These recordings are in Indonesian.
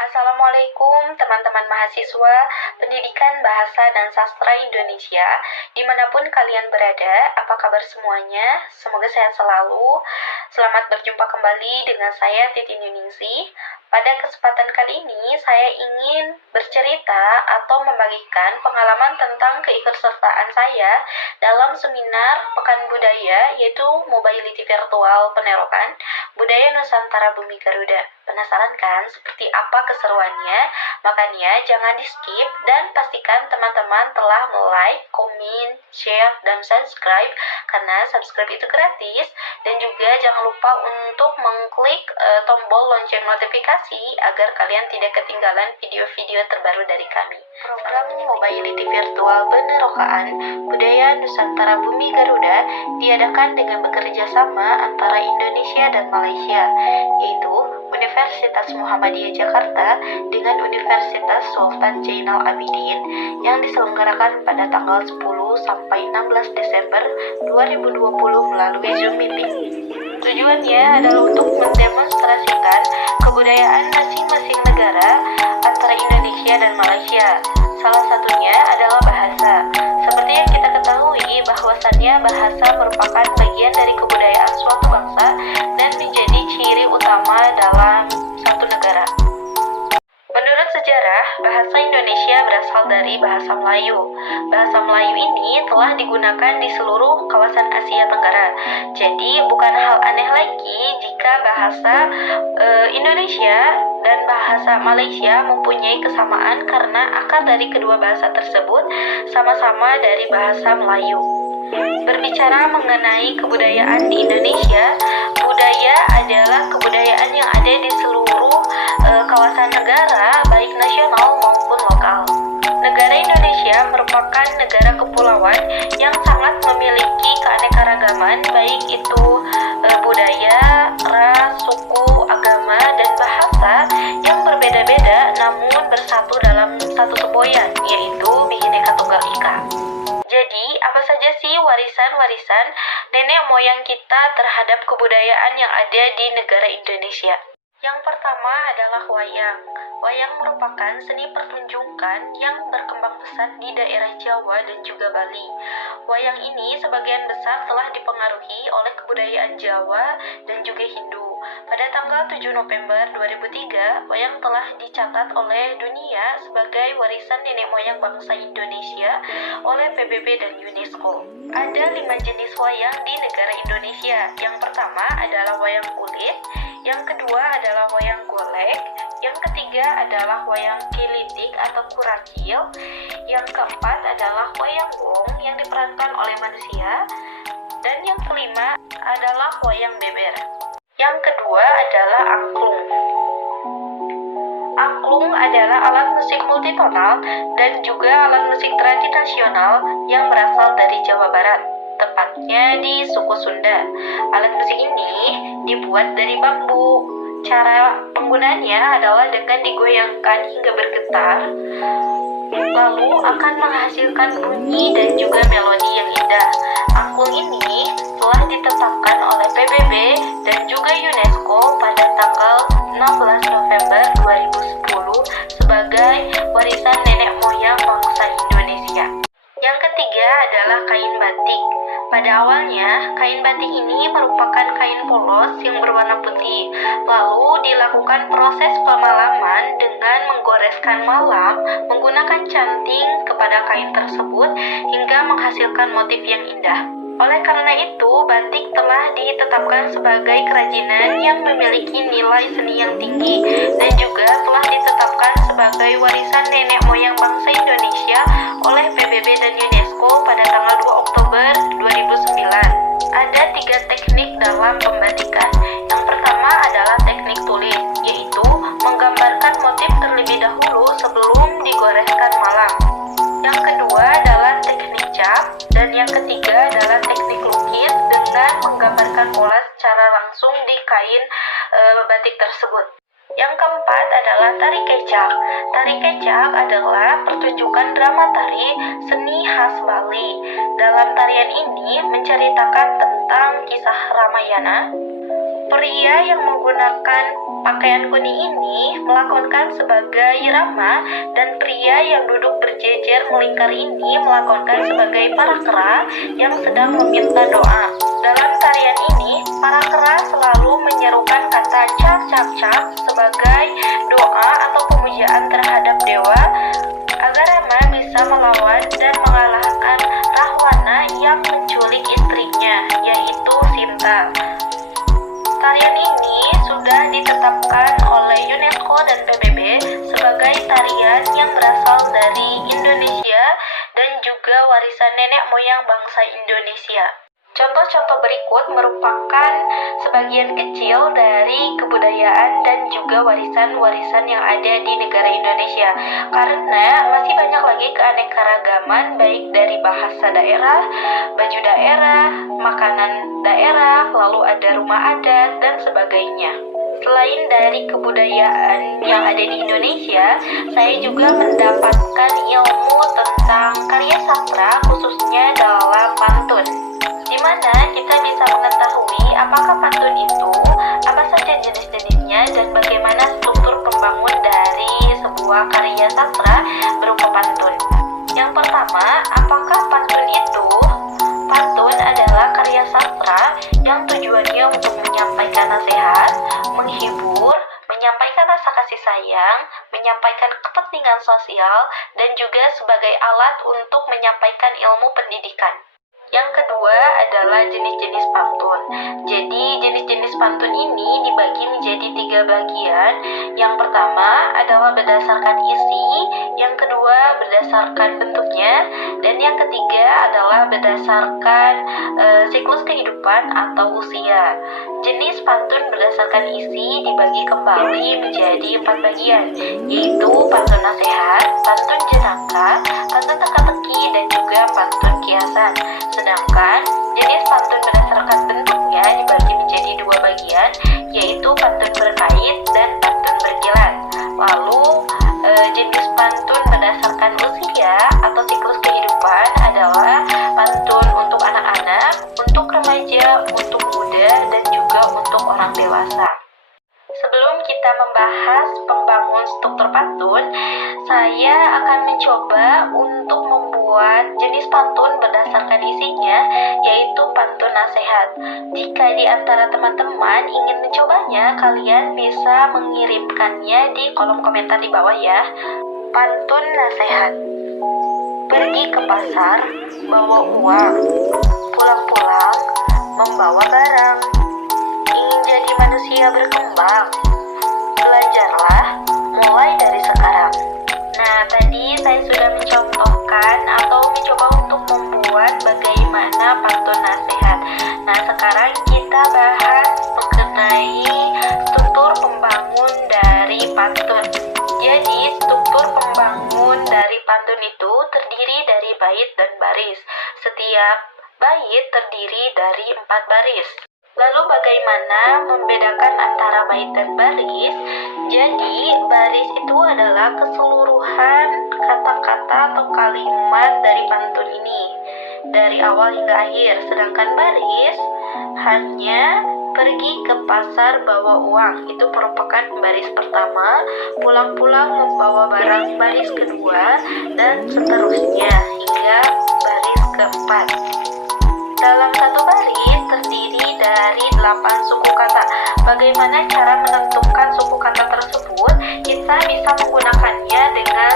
Assalamualaikum teman-teman mahasiswa Pendidikan Bahasa dan Sastra Indonesia dimanapun kalian berada, apa kabar semuanya? Semoga sehat selalu. Selamat berjumpa kembali dengan saya Titi Ningsi. Pada kesempatan kali ini saya ingin bercerita atau membagikan pengalaman tentang keikutsertaan saya dalam seminar Pekan Budaya, yaitu Mobility Virtual Penerokan Budaya Nusantara Bumi Garuda. Penasaran kan seperti apa keseruannya? Makanya jangan di skip dan pastikan teman-teman telah like, komen, share, dan subscribe karena subscribe itu gratis. Dan juga jangan lupa untuk mengklik tombol lonceng notifikasi agar kalian tidak ketinggalan video-video terbaru dari kami. Program Mobility Virtual Penerokaan Budaya Nusantara Bumi Garuda diadakan dengan bekerja sama antara Indonesia dan Malaysia, yaitu Universitas Muhammadiyah Jakarta dengan Universitas Sultan Jainal Abidin yang diselenggarakan pada tanggal 10 sampai 16 Desember 2020 melalui Zoom Meeting. Tujuannya adalah untuk mendemonstrasikan kebudayaan masing-masing negara antara Indonesia dan Malaysia. Salah satunya adalah bahasa. Seperti yang kita ketahui bahwasannya bahasa merupakan bagian dari kebudayaan suatu bangsa dan menjadi ciri utama dalam satu negara. Menurut sejarah, bahasa Indonesia berasal dari bahasa Melayu. Bahasa Melayu ini telah digunakan di seluruh kawasan Asia Tenggara. Jadi bukan hal aneh lagi jika bahasa Indonesia dan bahasa Malaysia mempunyai kesamaan karena akar dari kedua bahasa tersebut sama-sama dari bahasa Melayu. Berbicara mengenai kebudayaan di Indonesia, budaya adalah kebudayaan yang ada di seluruh kawasan negara, baik nasional maupun lokal. Negara Indonesia merupakan negara kepulauan yang sangat memiliki keanekaragaman, baik itu budaya, ras, suku, agama, dan bahasa yang berbeda-beda namun bersatu dalam satu semboyan, yaitu Bhinneka Tunggal Ika. Jadi, apa saja sih warisan-warisan nenek moyang kita terhadap kebudayaan yang ada di negara Indonesia? Yang pertama adalah wayang. Wayang merupakan seni pertunjukan yang berkembang pesat di daerah Jawa dan juga Bali. Wayang ini sebagian besar telah dipengaruhi oleh kebudayaan Jawa dan juga Hindu. Pada tanggal 7 November 2003, wayang telah dicatat oleh dunia sebagai warisan nenek moyang bangsa Indonesia oleh PBB dan UNESCO. Ada 5 jenis wayang di negara Indonesia. Yang pertama adalah wayang kulit, yang kedua adalah wayang golek, yang ketiga adalah wayang kilitik atau kurakil, yang keempat adalah wayang wong yang diperankan oleh manusia, dan yang kelima adalah wayang beber. Yang kedua adalah angklung. Angklung adalah alat musik multitonal dan juga alat musik tradisional yang berasal dari Jawa Barat, tepatnya di suku Sunda. Alat musik ini dibuat dari bambu. Cara penggunaannya adalah dengan digoyangkan hingga bergetar, lalu akan menghasilkan bunyi dan juga melodi yang indah. Angklung ini telah ditetapkan oleh PBB dan juga UNESCO pada tanggal 16 November 2010 sebagai warisan nenek moyang bangsa Indonesia. Yang ketiga adalah kain batik. Pada awalnya, kain batik ini merupakan kain polos yang berwarna putih. Lalu dilakukan proses pemalaman dengan menggoreskan malam menggunakan canting kepada kain tersebut hingga menghasilkan motif yang indah. Oleh karena itu, batik telah ditetapkan sebagai kerajinan yang memiliki nilai seni yang tinggi dan juga telah ditetapkan sebagai warisan nenek moyang bangsa Indonesia oleh PBB dan UNESCO pada tanggal 2 Oktober 2009. Ada 3 teknik dalam pembatikan. Yang pertama adalah teknik tulis, yaitu menggambarkan motif terlebih dahulu sebelum digoreskan malam. Yang kedua adalah teknik cap, dan yang ketiga adalah teknik lukis dengan menggambarkan pola secara langsung di kain batik tersebut. Yang keempat adalah tari kecak. Tari kecak adalah pertunjukan drama tari seni khas Bali. Dalam tarian ini menceritakan tentang kisah Ramayana, Pria yang menggunakan pakaian kuning ini melakonkan sebagai Rama, dan pria yang duduk berjejer melingkar ini melakonkan sebagai para kera yang sedang meminta doa. Dalam tarian ini, para kera selalu menyerukan kata cap cap cap sebagai doa atau pemujaan terhadap dewa agar Rama bisa melawan dan mengalahkan Rahwana yang menculik istrinya, yaitu Sinta. Tarian ini sudah ditetapkan oleh UNESCO dan PBB sebagai tarian yang berasal dari Indonesia dan juga warisan nenek moyang bangsa Indonesia. Contoh-contoh berikut merupakan sebagian kecil dari kebudayaan dan juga warisan-warisan yang ada di negara Indonesia, karena masih banyak lagi keanekaragaman baik dari bahasa daerah, baju daerah, makanan daerah, lalu ada rumah adat dan sebagainya. Selain dari kebudayaan yang ada di Indonesia, saya juga mendapatkan ilmu tentang karya sastra khususnya dalam pantun, di mana kita bisa mengetahui apakah pantun itu, apa saja jenis-jenisnya, dan bagaimana struktur pembangun dari sebuah karya sastra berupa pantun. Yang pertama, apakah pantun itu? Pantun adalah karya sastra yang tujuannya untuk menyampaikan nasihat, menghibur, menyampaikan rasa kasih sayang, menyampaikan kepentingan sosial, dan juga sebagai alat untuk menyampaikan ilmu pendidikan. Yang kedua adalah jenis-jenis pantun. Jadi jenis-jenis pantun ini dibagi menjadi 3 bagian. Yang pertama adalah berdasarkan isi, yang kedua berdasarkan bentuknya, dan yang ketiga adalah berdasarkan siklus kehidupan atau usia. Jenis pantun berdasarkan isi dibagi kembali menjadi 4 bagian, yaitu pantun nasihat, pantun jenaka, pantun teka-teki, dan juga pantun kiasan. Sedangkan jenis pantun berdasarkan bentuknya dibagi menjadi 2 bagian, yaitu pantun berkait dan pantun berkilat. Lalu jenis pantun berdasarkan usia atau siklus kehidupan adalah pantun untuk anak-anak, untuk remaja, untuk muda, dan juga untuk orang dewasa. Sebelum kita membahas pembangun struktur pantun, saya akan mencoba untuk membuat jenis pantun berdasarkan isinya, yaitu pantun nasihat. Jika di antara teman-teman ingin mencobanya, kalian bisa mengirimkannya di kolom komentar di bawah ya. Pantun nasihat. Pergi ke pasar, bawa uang, pulang-pulang, membawa barang. Ingin jadi manusia berkembang, belajarlah mulai dari sekarang. Nah, tadi saya sudah mencontohkan atau mencoba untuk membuat bagaimana pantun nasihat. Nah, sekarang kita bahas mengenai struktur pembangun dari pantun. Jadi, struktur pembangun dari pantun itu terdiri dari bait dan baris. Setiap bait terdiri dari 4 baris. Lalu bagaimana membedakan antara bait dan baris? Jadi, baris itu adalah keseluruhan kata-kata atau kalimat dari pantun ini, dari awal hingga akhir. Sedangkan baris hanya pergi ke pasar bawa uang, itu merupakan baris pertama, pulang-pulang membawa barang baris kedua, dan seterusnya hingga baris keempat. Dalam satu baris terdiri dari 8 suku kata. Bagaimana cara menentukan suku kata tersebut? Kita bisa menggunakannya dengan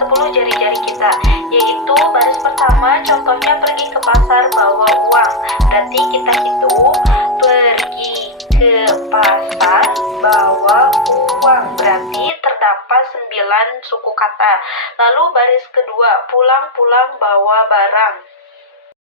10 jari-jari kita, yaitu baris pertama contohnya pergi ke pasar bawa uang. Berarti kita hitung pergi ke pasar bawa uang, berarti terdapat 9 suku kata. Lalu baris kedua pulang-pulang bawa barang.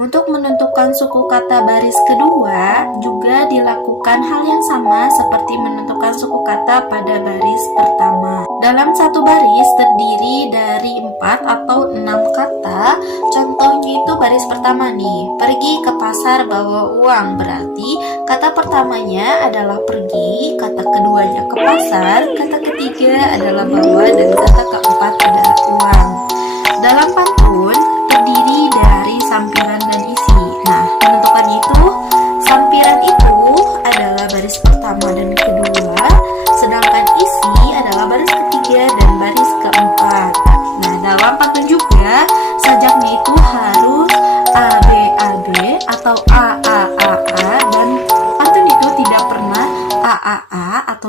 Untuk menentukan suku kata baris kedua juga dilakukan hal yang sama seperti menentukan suku kata pada baris pertama. Dalam satu baris terdiri dari 4 atau 6 kata. Contohnya itu baris pertama nih, pergi ke pasar bawa uang, berarti kata pertamanya adalah pergi, kata keduanya ke pasar, kata ketiga adalah bawa, dan kata keempat adalah uang. Dalam pantun terdiri dari sampiran dan isi. Nah, menentukannya itu sampiran itu adalah baris pertama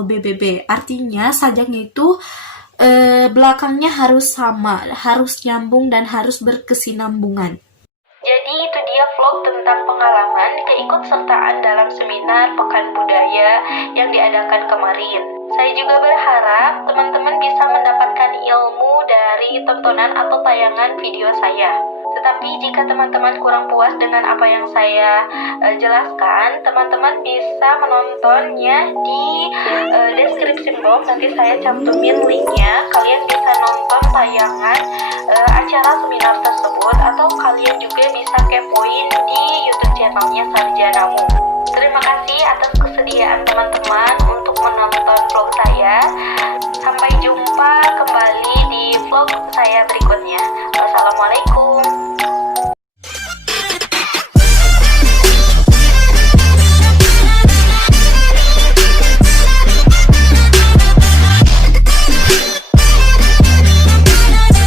atau BBB. Artinya sajangnya itu belakangnya harus sama, harus nyambung dan harus berkesinambungan. Jadi itu dia vlog tentang pengalaman keikutsertaan dalam seminar Pekan Budaya yang diadakan kemarin. Saya juga berharap teman-teman bisa mendapatkan ilmu dari tontonan atau tayangan video saya. Tetapi jika teman-teman kurang puas dengan apa yang saya jelaskan, teman-teman bisa menontonnya di description box. Nanti saya cantumin linknya. Kalian bisa nonton tayangan acara seminar tersebut, atau kalian juga bisa kepoin di YouTube channelnya Sarjanamu. Terima kasih atas kesediaan teman-teman.